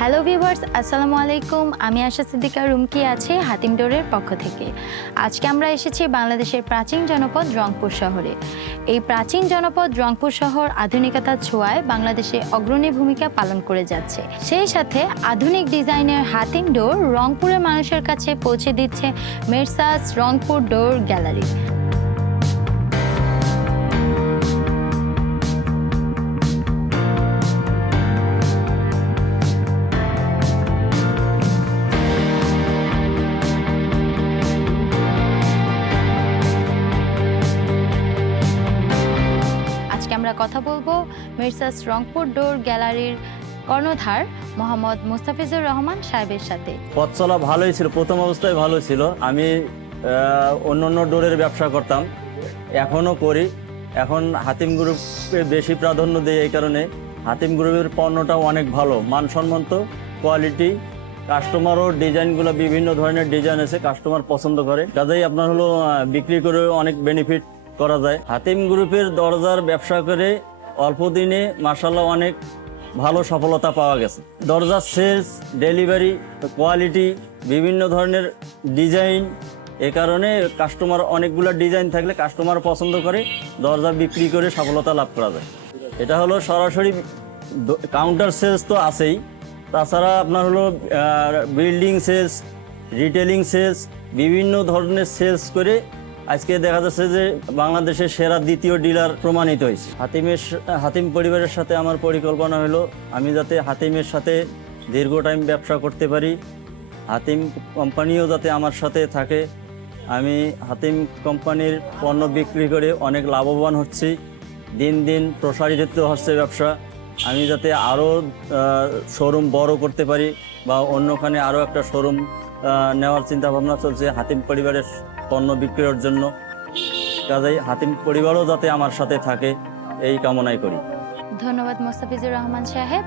Hello viewers আসসালামু আলাইকুম আমি আশা সিদ্দিকা রুমকি আছি হাতিম ডোরের পক্ষ থেকে। আজকে আমরা এসেছি বাংলাদেশের প্রাচীন জনপদ রংপুর শহরে। এই প্রাচীন জনপদ রংপুর শহর আধুনিকতার ছোঁয়ায় বাংলাদেশে অগ্রণী ভূমিকা পালন করে যাচ্ছে। সেই সাথে আধুনিক ডিজাইনের হাতিম ডোর রংপুরের মানুষের কাছে পৌঁছে দিচ্ছে মেরসাস রংপুর ডোর গ্যালারি। আমরা কথা বলব মির্সাস রংপুর ডোর গ্যালারির কর্ণধার মোহাম্মদ মুস্তাফিজুর রহমান সাহেবের সাথে। পথ চলা ভালোই ছিল, প্রথম অবস্থায় ভালো ছিল। আমি অন্য অন্য ডোরের ব্যবসা করতাম। এখনও করি। এখন হাতিম গ্রুপে বেশি প্রাধান্য দেয় এই কারণে। হাতিম গ্রুপের পণ্যটা অনেক ভালো। মানসম্মত কোয়ালিটি। কাস্টমারও ডিজাইনগুলো বিভিন্ন ধরনের ডিজাইন আছে, কাস্টমার পছন্দ করে। কাজেই আপনার হলো বিক্রি করে অনেক বেনিফিট করা যায়। হাতিম গ্রুপের দরজার ব্যবসা করে অল্প দিনে মার্শাল্লাহ অনেক ভালো সফলতা পাওয়া গেছে। দরজার সেলস, ডেলিভারি, কোয়ালিটি, বিভিন্ন ধরনের ডিজাইন, এ কারণে কাস্টমার, অনেকগুলো ডিজাইন থাকলে কাস্টমার পছন্দ করে, দরজা বিক্রি করে সফলতা লাভ করা যায়। এটা হলো সরাসরি কাউন্টার সেলস তো আছেই। তাছাড়া আপনার হলো বিল্ডিং সেলস, রিটেলিং সেলস, বিভিন্ন ধরনের সেলস করে আজকে দেখা যাচ্ছে যে বাংলাদেশের সেরা দ্বিতীয় ডিলার প্রমাণিত হয়েছে। হাতিমের হাতিম পরিবারের সাথে আমার পরিকল্পনা হলো, আমি যাতে হাতিমের সাথে দীর্ঘ টাইম ব্যবসা করতে পারি, হাতিম কোম্পানিও যাতে আমার সাথে থাকে, আমি হাতিম কোম্পানির পণ্য বিক্রি করে অনেক লাভবান হচ্ছি। দিন দিন প্রসারিত হচ্ছে ব্যবসা, আমি যাতে আরও শোরুম বড় করতে পারি বা অন্যখানে আরও একটা শোরুম নেওয়ার চিন্তা ভাবনা চলছে হাতিম পরিবারের পণ্য বিক্রয়ের জন্য। কাজেই হাতিম পরিবারও যাতে আমার সাথে থাকে, এই কামনাই করি। ধন্যবাদ মোস্তাফিজুর রহমান সাহেব।